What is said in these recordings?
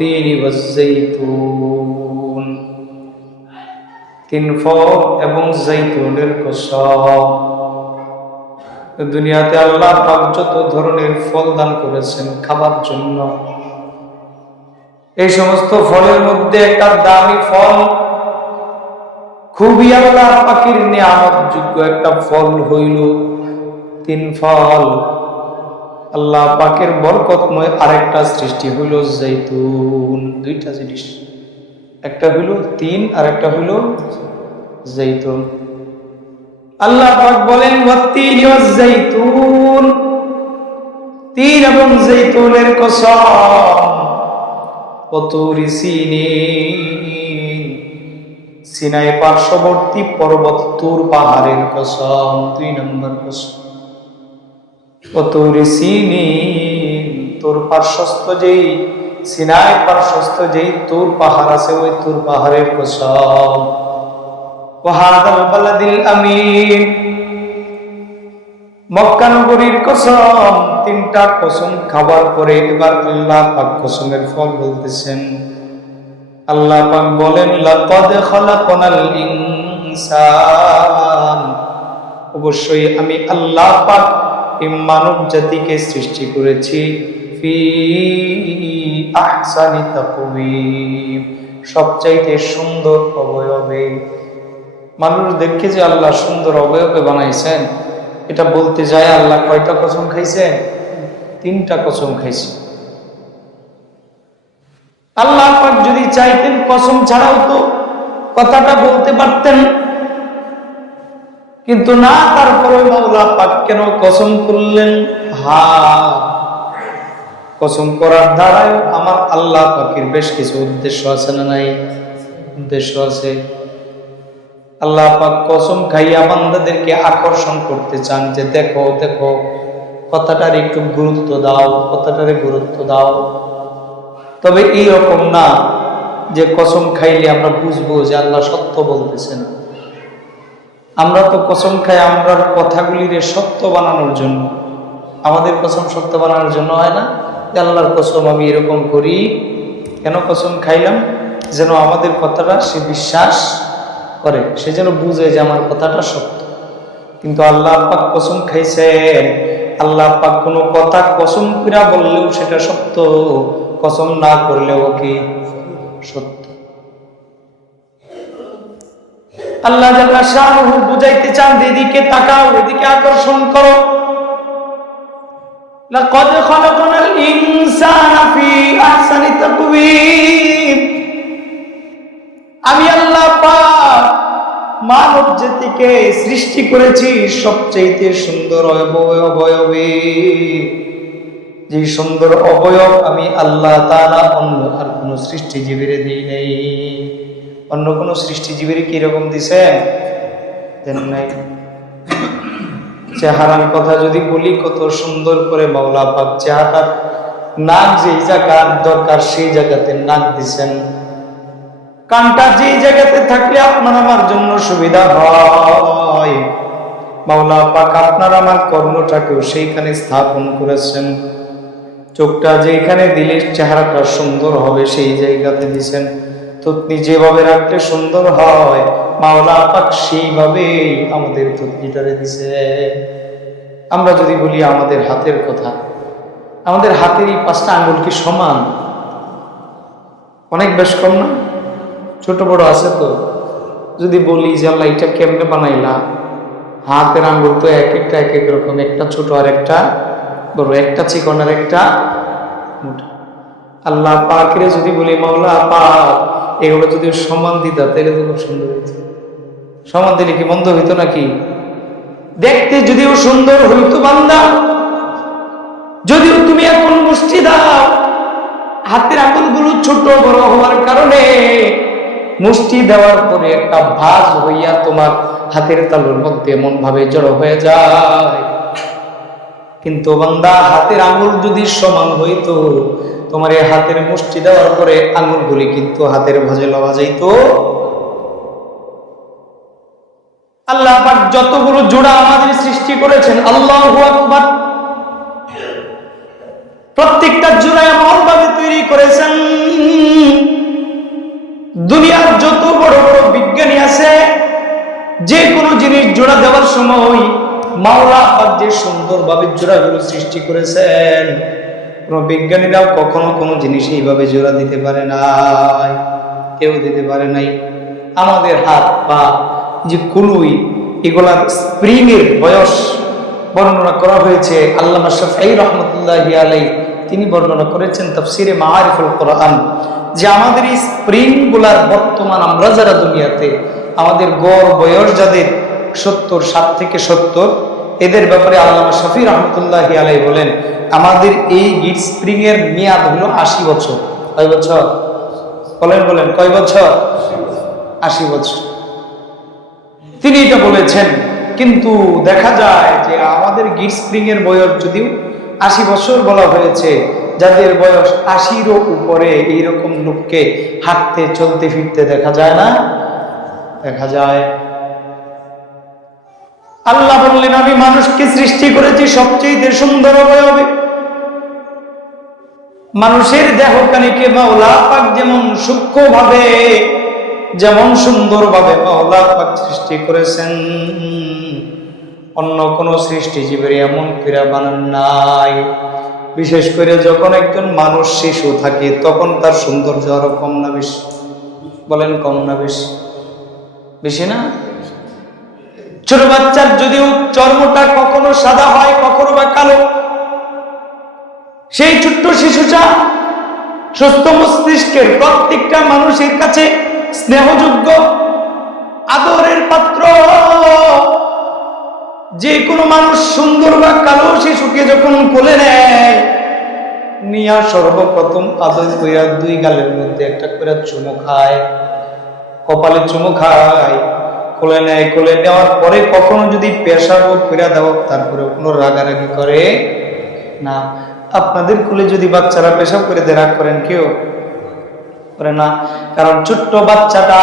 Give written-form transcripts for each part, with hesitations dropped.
তিনি ওয়াজ্জাইতুন, তিন ফল এবং জৈতুনের কসম। দুনিয়াতে আল্লাহ পাক যত ধরনের ফল দান করেছেন খাবার জন্য, এই সমস্ত ফলের মধ্যে একটা দামি ফল, খুবই আল্লাহ পাকের নিয়ামত যোগ্য একটা ফল হইল তিন ফল। আল্লাহ পাকের বরকতময় আরেকটা সৃষ্টি হইল জৈতুন। দুইটা জিনিস, একটা হইল তিন আর একটা হইল জৈতুন। আল্লাহ পাক বলেন ওয়াত্তিনি ওয়াজ্জাইতুন, তিন এবং জৈতুনের কসম। ওয়াতুরি সিনিন, সিনাই পার্শ্ববর্তী পর্বত তুর পাহাড়ের কসম। 2 নম্বর কসম। ওয়াতুরি সিনিন, তুর পার্শ্বস্থ যেই সিনাই পার্শ্বস্থ যেই তুর পাহাড় আছে ওই তুর পাহাড়ের কসম। ওয়াহাদাল বালাদিল আমিন, মক্কা নগরীর কসম। তিনটা কসম খাবার পরে এবার আল্লাহ পাক কসমের ফল বলতেছেন। আল্লাহ পাক বলেন লাকাদ খালাকনাল ইনসান, অবশ্যই আমি আল্লাহ পাক এই মানব জাতিকে সৃষ্টি করেছি ফি আহসানি তাকওয়িম, সবচাইতে সুন্দর অবয়বে। মানুষদেরকে যে আল্লাহ সুন্দর অবয়বে বানাইছেন, এটা বলতে যায় আল্লাহ কয়টা কসম খাইছেন? 3টা কসম খাইছে। আল্লাহ পাক যদি চাইতেন কসম ছাড়াও তো কথাটা বলতে পারতেন, কিন্তু না, তারপরে আল্লাহ পাক কেন কসম করলেন? কসম করার দ্বারাই আমার আল্লাহ পাকের বেশ কিছু উদ্দেশ্য আছে না নাই? উদ্দেশ্য আছে। আল্লাহ পাক কসম খাইয়া বান্দাদেরকে আকর্ষণ করতে চান যে দেখো দেখো, কথাটার একটু গুরুত্ব দাও, কথাটারে গুরুত্ব দাও। তবে এই রকম না যে কসম খাইলে আমরা বুঝবো যে আল্লাহ সত্য বলতেছেন। আমরা তো কসম খাই আমরা কথাগুলির সত্য বানানোর জন্য। আমাদের কসম সত্য বানানোর জন্য হয় না যে আল্লাহর কসম আমি এরকম করি। কেন কসম খাইলাম? যেন আমাদের কথাটা সে বিশ্বাস করে, সে যেন বুঝে যে আমার কথাটা সত্য। কিন্তু আল্লাহ পাক কসম খাইছেন, আল্লাহ পাক কোনো কথা কসম করে বললেও সেটা সত্য, কসম না করলেও কি সত্য। আল্লাহ জাল্লা শানুহু বুঝাইতে চান, এদিকে তাকাও, এদিকে আকর্ষণ করো। লাকাদ খালাকনাল ইনসানা ফি আহসানি তাকওয়িম, আমি আল্লাহ পাক মানব জাতিকে সৃষ্টি করেছি সবচেয়ে সুন্দর অবয়বে। যে সুন্দর অবয়ব আমি আল্লাহ তাআলা অন্য আর কোন সৃষ্টিজীবীরে দিই নাই। অন্য কোন সৃষ্টিজীবীরে কি রকম দিছেন? দেন নাই। চেহারার কথা যদি বলি, কত সুন্দর করে মাওলা পাক চেহারার নাক যেই জায়গার দরকার সেই জায়গাতে নাক দিছেন। কানটা যেই জায়গাতে থাকলে আপনার আমার জন্য সুবিধা হয়, মাওলা পাক আপনার আমার কর্ণটাকেও সেইখানে স্থাপন করেছেন। চোখটা যেখানে দিলে চেহারাটা সুন্দর হবে সেই জায়গাতে দিছেন। থুতনি যেভাবে রাখলে সুন্দর হয়, মাওলা পাক সেইভাবেই আমাদের থুতনিটারে দিছে। আমরা যদি বলি আমাদের হাতের কথা, আমাদের হাতের এই 5টা আঙ্গুল কি সমান? অনেক বেশ কম না? ছোট বড় আছে তো। যদি বলি যে আল্লাহ এটা কেমনে বানাইলা, হাতের আঙ্গুল তো এক একটা এক এক রকম, একটা ছোট আর একটা বড়, একটা চিকন আর একটা মোটা। আল্লাহ পাকের যদি বলি মাওলা পাক এগুলো যদি সমান দিতা তাহলে তো খুব সুন্দর হইতো। সমান দিলে কি মন্দ হইতো নাকি? দেখতে যদিও সুন্দর হইতো বান্দা, যদিও তুমি এখন মুষ্টি দাও, হাতের আঙ্গুলগুলো ছোট বড় হওয়ার কারণে মুষ্টি দেওয়ার পরে একটা ভাঁজ হইয়া তোমার হাতের তালুর মধ্যে এমন ভাবে জড়ো হয়ে যায়। কিন্তু বান্দা হাতের আঙ্গুল যদি সমান হইতো, তোমার এই হাতের মুষ্টি দেওয়ার পরে আঙ্গুলগুলি কিন্তু হাতের ভাঁজে লওয়া যাইতো। আল্লাহ পাক যতগুলো জোড়া আমাদের সৃষ্টি করেছেন, আল্লাহু আকবার, প্রত্যেকটা জোড়া এমন ভাবে তৈরি করেছেন কোনো জিনিস জোড়া দেওয়ার সময় মাওলা পাক যে সুন্দরভাবে জোড়াগুলো সৃষ্টি করেছেন, কোন বিজ্ঞানীরাও কখনো কোনো জিনিস এইভাবে জোড়া দিতে পারে নাই, কেউ দিতে পারে নাই। আমাদের হাত পা যে কুলুই, এগুলার স্প্রিং এর বয়স বর্ণনা করা হয়েছে। আল্লামা শাফিঈ রাহমাতুল্লাহি আলাইহি তিনি বর্ণনা করেছেন তাফসিরে মাআরিফুল কোরআন, যে আমাদের এই স্প্রিং গুলার বর্তমান আমরা যারা দুনিয়াতে, আমাদের গড় বয়স যাদের 70, 60 থেকে 70, এদের ব্যাপারে আল্লামা শাফিঈ রাহমাতুল্লাহি আলাইহি বলেন আমাদের এই গিট স্প্রিং এর মেয়াদ হলো 80 বছর। কয় বছর বলেন? বলেন কয় বছর? 80 বছর তিনি এটা বলেছেন। কিন্তু দেখা যায় যে আমাদের গিট স্প্রিং এর বয়স যদিও 80 বছর বলা হয়েছে, যাদের বয়স 80-র উপরে এইরকম লোককে হাঁটতে চলতে ফিরতে দেখা যায় না? দেখা যায়। আল্লাহ বললেন আমি মানুষকে সৃষ্টি করেছি সবচেয়ে সুন্দর অবয়বে। মানুষের দেহখানিকে মাওলা পাক যেমন সূক্ষ্মভাবে, যেমন সুন্দরভাবে মাওলা পাক সৃষ্টি করেছেন, অন্য কোন সৃষ্টিজীবের এমন করে বানান নাই। বিশেষ করে যখন একজন মানুষ শিশু থাকে তখন তার সৌন্দর্য আরো কম না বেশি? বলেন কম না বেশি? বেশি না? ছোট বাচ্চার যদিও চর্মটা কখনো সাদা হয়, কখনো বা কালো, সেই ছোট্ট শিশুটা সুস্থ মস্তিষ্কের প্রত্যেকটা মানুষের কাছে স্নেহযোগ্য, আদরের পাত্র। যে কোনো মানুষ সুন্দর বা কালো শিশুকে যখন কোলে নেয়, নিয়া সর্বপ্রথম আদর কইরা 2 গালের মধ্যে একটা করে চুমু খায়, কপালে চুমু খায়, কোলে নেয়। কোলে নেওয়ার পরে কখনো যদি পেশাবও কইরা দাও, তারপরে কোনো রাগারাগি করে না। আপনাদের কোলে যদি বাচ্চারা পেশাব করে দেয়, রাগ করেন কেউ? করে না। কারণ ছোট্ট বাচ্চাটা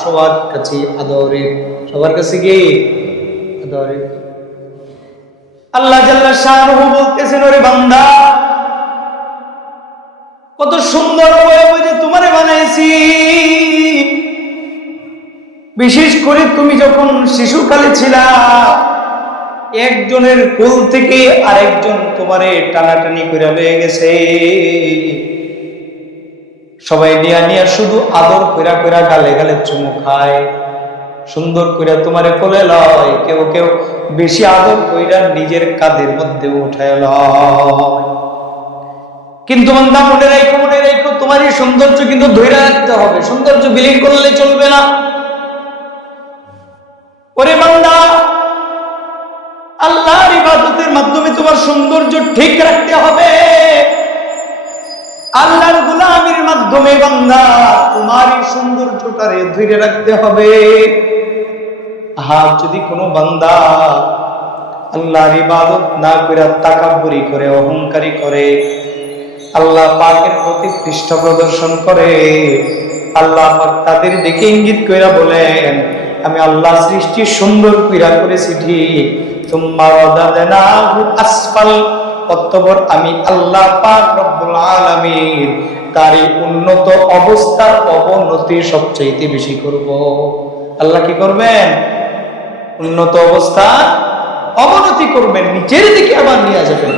সবার কাছে আদরের, সবার কাছে কি আদরের। আল্লাহ জাল্লা শাআনুহু বলতেছেন ওরে বান্দা, কত সুন্দর অবয়ব যে তোমারে বানাইছি। বিশেষ করে তুমি যখন শিশুকালে ছিলা, একজনের কোল থেকে আরেকজন তোমারে টানাটানি করে লয়ে গেছে, সবাই নিয়া নিয়া শুধু আদর কইরা কইরা গালে গালে চুমু খায়, সুন্দর কইরা তোমারে কোলে লয়, কেউ কেউ বেশি আদর কইরা নিজের কাঁধের মধ্যে উঠায় লয়। কিন্তু বান্দা মনে রাখো, মনে রাখো, তোমার এই সৌন্দর্য কিন্তু ধরে রাখতে হবে, সৌন্দর্য বিলীন করলে চলবে না। ওরে বান্দা, আল্লাহর ইবাদতের মাধ্যমে তোমার সৌন্দর্য ঠিক রাখতে হবে। আল্লাহর গোলামির মাধ্যমে বান্দা তোমার এই সৌন্দর্যটারে ধরে রাখতে হবে। যদি কোনো বান্দা আল্লাহর ইবাদত না করে তাকাব্বুরি করে, অহংকারী করে, আল্লাহ পাকের প্রতি পৃষ্ঠ প্রদর্শন করে, আল্লাহ পাক তাদের দিকে ইঙ্গিত কইরা বলেন আমি আল্লাহ সৃষ্টি সুন্দর কইরা করেছি ঠিক, সুম্মা রাদাদনাহু আসফাল, অতঃপর আমি আল্লাহ পাক রব্বুল আলামিন তারই উন্নত অবস্থার অবনতি সবচাইতে বেশি করব। আল্লাহ কি করবেন? উন্নত অবস্থা অবনতি করবেন, নিচের দিকে আবার নিয়ে যাবেন।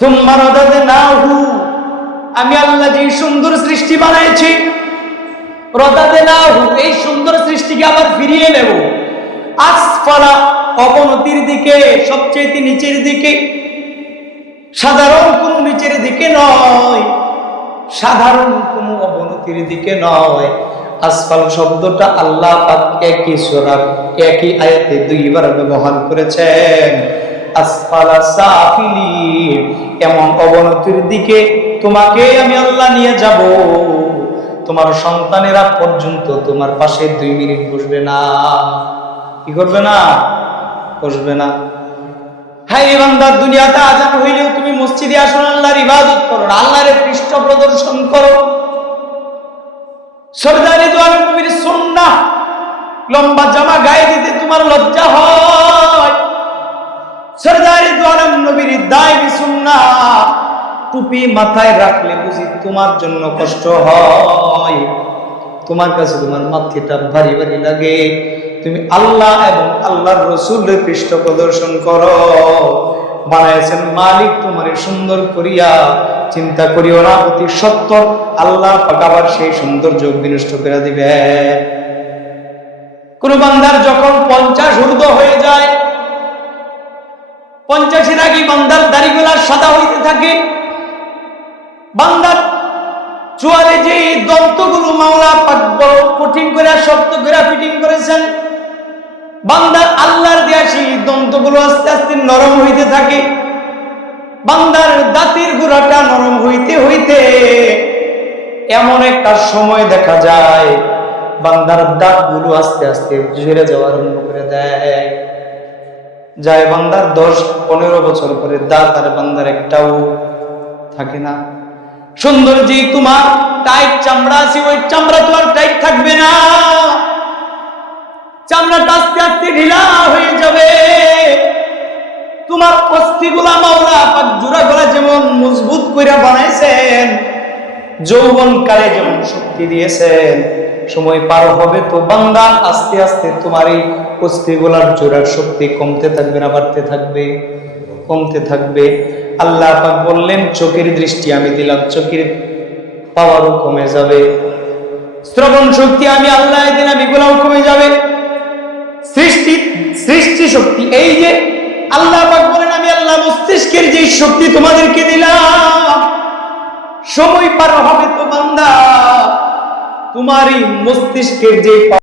সুম্মা রাদাদনাহু, আমি আল্লাহ যে সুন্দর সৃষ্টি বানাইছি, রাদাদনাহু, এই সুন্দর সৃষ্টিকে আবার ফিরিয়ে নেব আসফালা, অবনতির দিকে, সবচেয়ে নিচের দিকে। সাধারণ কোন নিচের দিকে নয়, সাধারণ কোন অবনতির দিকে নয়। আসফাল শব্দটা আল্লাহ পাক একই সূরা একই আয়াতে 2 বার ব্যবহার করেছেন। আসফালা সাফিলিন, এমন অবনতির দিকে তোমাকে আমি আল্লাহ নিয়ে যাব, তোমার সন্তানেরা পর্যন্ত তোমার পাশে 2 মিনিট বসবে না। কি করবে না? বসবে না। হাই বান্দা, দুনিয়াতে আযান হইলেও তুমি মসজিদে আসো, আল্লাহর ইবাদত করো, আল্লাহর পৃষ্ঠ প্রদর্শন করো। সরদারি দু আলম নবীর সুন্নাহ, লম্বা জামা গায়ে দিতে তোমার লজ্জা হয়। সরদারি দু আলম নবীর দায়ী সুন্নাহ, টুপি মাথায় রাখলে বুঝি তোমার জন্য কষ্ট হয়, তোমার কাছে তোমার মাথাটা ভারী ভারী লাগে। তুমি আল্লাহ এবং আল্লাহর রসুলের পৃষ্ঠ প্রদর্শন করো। বানাইছেন মালিক তোমার সুন্দর করিয়া, চিন্তা করিও না অতি সত্তর আল্লাহ পাক আবার সেই সৌন্দর্য বিনষ্ট করে দিবে। কোন বান্দার যখন 50 ঊর্ধ্ব হয়ে যায়, 50-এর আগে বান্দার দাড়িগুলা সাদা হইতে থাকে, বান্দার চোয়ালে যে দন্তগুলো মাওলা পাক বড় কঠিন করে শক্ত করে ফিটিং করেছেন, বান্দার আল্লাহর দেয়া সেই দন্তগুলো আস্তে আস্তে নরম হইতে থাকে। বান্দার দাঁতের গোড়াটা নরম হইতে হইতে এমন একটা সময় দেখা যায় বান্দার দাঁতগুলো আস্তে আস্তে ঝরে যাওয়া আরম্ভ করে দেয়। যায় বান্দার 10-15 বছর পরে দাঁত আর বান্দার একটাও থাকে না। সুন্দর যে তোমার টাইট চামড়া আছে, ওই চামড়া তো আর টাইট থাকবে না, চামড়াটা আস্তে আস্তে ঢিলা হয়ে যাবে। তোমার অস্থিগুলা মাওলা পাক জোড়া গলা যেমন মজবুত কইরা বানাইছেন, যৌবন কালে যেমন শক্তি দিয়েছেন, সময় পার হবে তো বান্দা আস্তে আস্তে তোমার এই অস্থিগুলার জোড়ার শক্তি কমতে থাকবে না বাড়তে থাকবে, কমতে থাকবে। আল্লাহ পাক বললেন চোখের দৃষ্টি আমি দিলাম, চোখের পাওয়ারও কমে যাবে, শ্রবণ শক্তি আমি আল্লাহ দিলাম, এগুলাও কমে যাবে। সৃষ্টি শক্তি, এই যে আল্লাহ পাক বলেন আমি আল্লাহ মস্তিষ্কের যে শক্তি তোমাদেরকে দিলাম, সময় পার হবে তো বান্দা তোমার এই মস্তিষ্কের যে